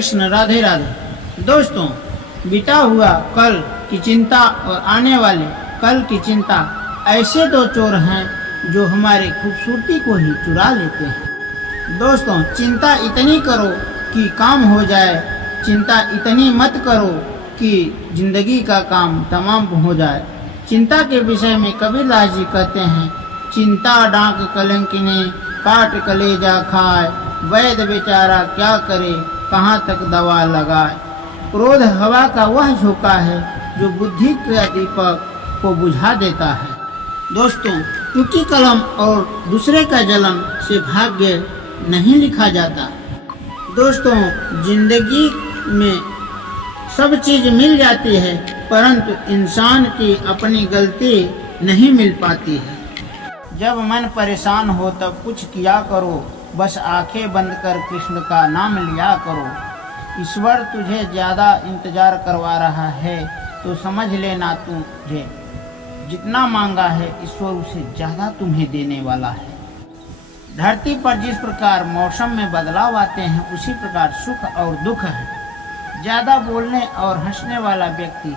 कृष्ण, राधे राधे। दोस्तों, बीता हुआ कल की चिंता और आने वाले कल की चिंता ऐसे दो चोर हैं जो हमारी खूबसूरती को ही चुरा लेते हैं। दोस्तों, चिंता इतनी करो कि काम हो जाए, चिंता इतनी मत करो कि जिंदगी का काम तमाम हो जाए। चिंता के विषय में कबीरदास जी कहते हैं, चिंता डांक कलंकिनी काट कलेजा खाए, वैद्य बेचारा क्या करे कहाँ तक दवा लगाए। क्रोध हवा का वह झोंका है जो बुद्धि का दीपक को बुझा देता है। दोस्तों, टूटी कलम और दूसरे का जलन से भाग्य नहीं लिखा जाता। दोस्तों, जिंदगी में सब चीज मिल जाती है, परंतु इंसान की अपनी गलती नहीं मिल पाती है। जब मन परेशान हो तब कुछ किया करो, बस आंखें बंद कर कृष्ण का नाम लिया करो। ईश्वर तुझे ज्यादा इंतजार करवा रहा है तो समझ लेना, तुझे जितना मांगा है ईश्वर उसे ज्यादा तुम्हें देने वाला है। धरती पर जिस प्रकार मौसम में बदलाव आते हैं, उसी प्रकार सुख और दुख है। ज्यादा बोलने और हंसने वाला व्यक्ति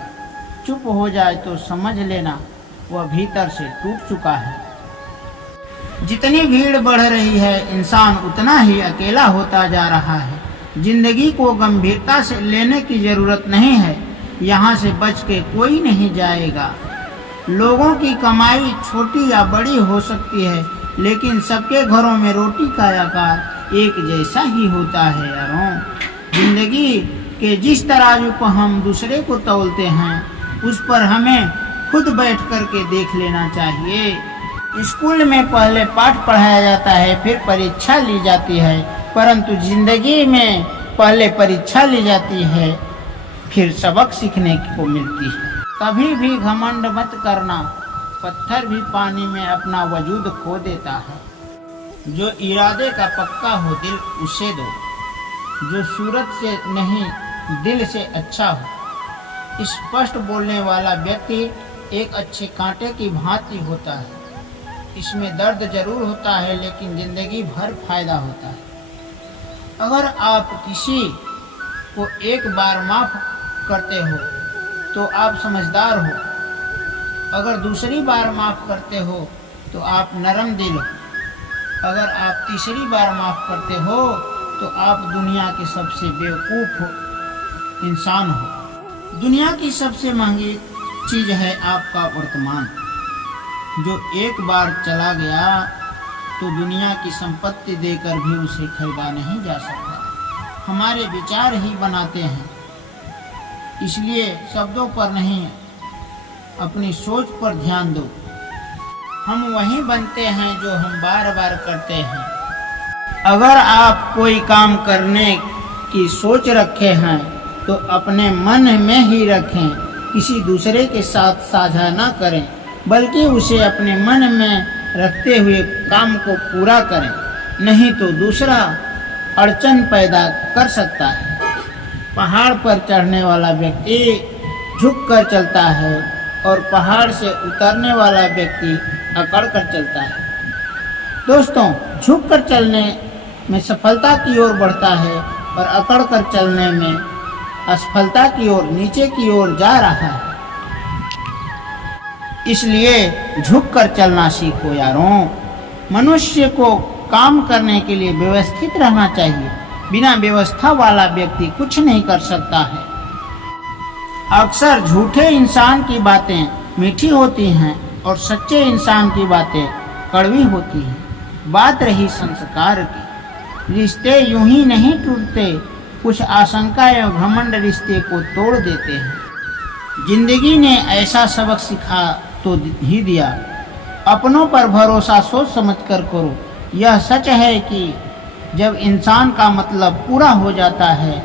चुप हो जाए तो समझ लेना वह भीतर से टूट चुका है। जितनी भीड़ बढ़ रही है, इंसान उतना ही अकेला होता जा रहा है। जिंदगी को गंभीरता से लेने की जरूरत नहीं है, यहाँ से बच के कोई नहीं जाएगा। लोगों की कमाई छोटी या बड़ी हो सकती है, लेकिन सबके घरों में रोटी का आकार एक जैसा ही होता है यारों। जिंदगी के जिस तराजू पर हम दूसरे को तौलते हैं, उस पर हमें खुद बैठ कर के देख लेना चाहिए। स्कूल में पहले पाठ पढ़ाया जाता है, फिर परीक्षा ली जाती है, परंतु जिंदगी में पहले परीक्षा ली जाती है, फिर सबक सीखने को मिलती है। कभी भी घमंड मत करना, पत्थर भी पानी में अपना वजूद खो देता है। जो इरादे का पक्का हो दिल उसे दो, जो सूरत से नहीं दिल से अच्छा हो। स्पष्ट बोलने वाला व्यक्ति एक अच्छे कांटे की भांति होता है। इसमें दर्द जरूर होता है, लेकिन जिंदगी भर फायदा होता है। अगर आप किसी को एक बार माफ करते हो तो आप समझदार हो, अगर दूसरी बार माफ करते हो तो आप नरम दिल हो, अगर आप तीसरी बार माफ करते हो तो आप दुनिया के सबसे बेवकूफ इंसान हो। दुनिया की सबसे महंगी चीज है आपका वर्तमान, जो एक बार चला गया तो दुनिया की संपत्ति देकर भी उसे खरीदा नहीं जा सकता। हमारे विचार ही बनाते हैं, इसलिए शब्दों पर नहीं अपनी सोच पर ध्यान दो। हम वही बनते हैं जो हम बार बार करते हैं। अगर आप कोई काम करने की सोच रखे हैं तो अपने मन में ही रखें, किसी दूसरे के साथ साझा न करें, बल्कि उसे अपने मन में रखते हुए काम को पूरा करें, नहीं तो दूसरा अड़चन पैदा कर सकता है। पहाड़ पर चढ़ने वाला व्यक्ति झुक कर चलता है और पहाड़ से उतरने वाला व्यक्ति अकड़ कर चलता है। दोस्तों, झुक कर चलने में सफलता की ओर बढ़ता है और अकड़ कर चलने में असफलता की ओर, नीचे की ओर जा रहा है। इसलिए झुक कर चलना सीखो यारों। मनुष्य को काम करने के लिए व्यवस्थित रहना चाहिए। बिना व्यवस्था वाला व्यक्ति कुछ नहीं कर सकता है। अक्सर झूठे इंसान की बातें मीठी होती हैं और सच्चे इंसान की बातें कड़वी होती हैं। बात रही संस्कार की, रिश्ते यूं ही नहीं टूटते, कुछ आशंका एवं घमंड रिश्ते को तोड़ देते हैं। जिंदगी ने ऐसा सबक सिखा तो ही दिया, अपनों पर भरोसा सोच समझ कर करो। यह सच है कि जब इंसान का मतलब पूरा हो जाता है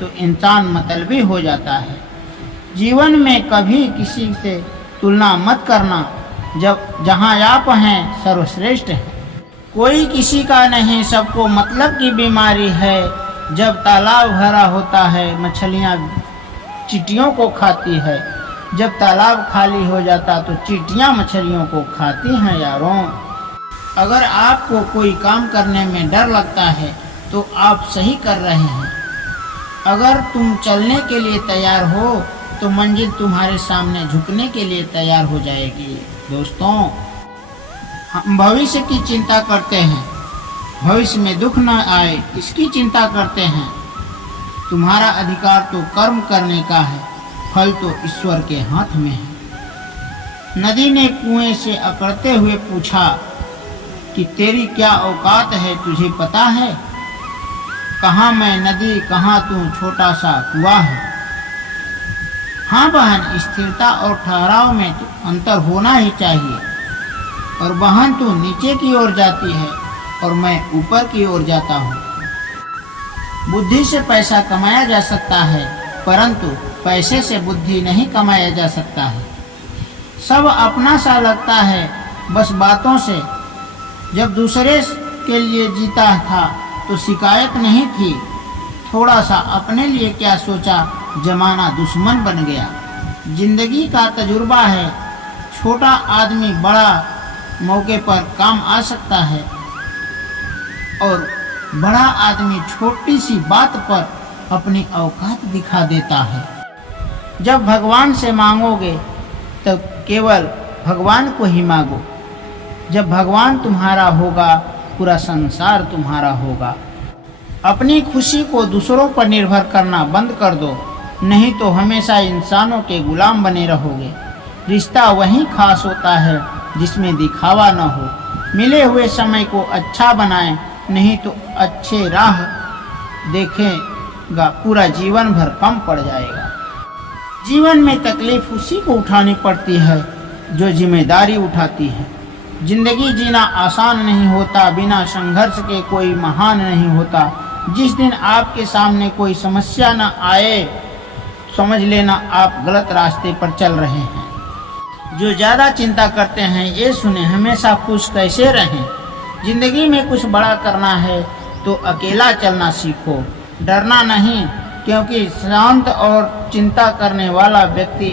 तो इंसान मतलबी हो जाता है। जीवन में कभी किसी से तुलना मत करना, जब जहाँ आप हैं सर्वश्रेष्ठ है। कोई किसी का नहीं, सबको मतलब की बीमारी है। जब तालाब भरा होता है मछलियाँ चींटियों को खाती है, जब तालाब खाली हो जाता तो चींटियाँ मछलियों को खाती हैं यारों। अगर आपको कोई काम करने में डर लगता है तो आप सही कर रहे हैं। अगर तुम चलने के लिए तैयार हो तो मंजिल तुम्हारे सामने झुकने के लिए तैयार हो जाएगी। दोस्तों, हम भविष्य की चिंता करते हैं, भविष्य में दुख न आए इसकी चिंता करते हैं। तुम्हारा अधिकार तो कर्म करने का है, फल तो ईश्वर के हाथ में है। नदी ने कुएं से अकड़ते हुए पूछा कि तेरी क्या औकात है, तुझे पता है? कहाँ मैं नदी, कहाँ तू छोटा सा कुआं है। हाँ बहन, स्थिरता और ठहराव में तो अंतर होना ही चाहिए। और बहन तू नीचे की ओर जाती है और मैं ऊपर की ओर जाता हूँ। बुद्धि से पैसा कमाया जा सकता है, परंतु पैसे से बुद्धि नहीं कमाया जा सकता है। सब अपना सा लगता है बस बातों से। जब दूसरे के लिए जीता था तो शिकायत नहीं थी। थोड़ा सा अपने लिए क्या सोचा, जमाना दुश्मन बन गया। जिंदगी का तजुर्बा है, छोटा आदमी बड़ा मौके पर काम आ सकता है और बड़ा आदमी छोटी सी बात पर अपनी औकात दिखा देता है। जब भगवान से मांगोगे तब केवल भगवान को ही मांगो। जब भगवान तुम्हारा होगा, पूरा संसार तुम्हारा होगा। अपनी खुशी को दूसरों पर निर्भर करना बंद कर दो, नहीं तो हमेशा इंसानों के गुलाम बने रहोगे। रिश्ता वही खास होता है जिसमें दिखावा न हो। मिले हुए समय को अच्छा बनाएं, नहीं तो अच्छे राह देखेगा पूरा जीवन भर कम पड़ जाएगा। जीवन में तकलीफ उसी को उठानी पड़ती है जो जिम्मेदारी उठाती है। जिंदगी जीना आसान नहीं होता, बिना संघर्ष के कोई महान नहीं होता। जिस दिन आपके सामने कोई समस्या न आए, समझ लेना आप गलत रास्ते पर चल रहे हैं। जो ज़्यादा चिंता करते हैं ये सुने, हमेशा खुश कैसे रहें। जिंदगी में कुछ बड़ा करना है तो अकेला चलना सीखो, डरना नहीं, क्योंकि शांत और चिंता करने वाला व्यक्ति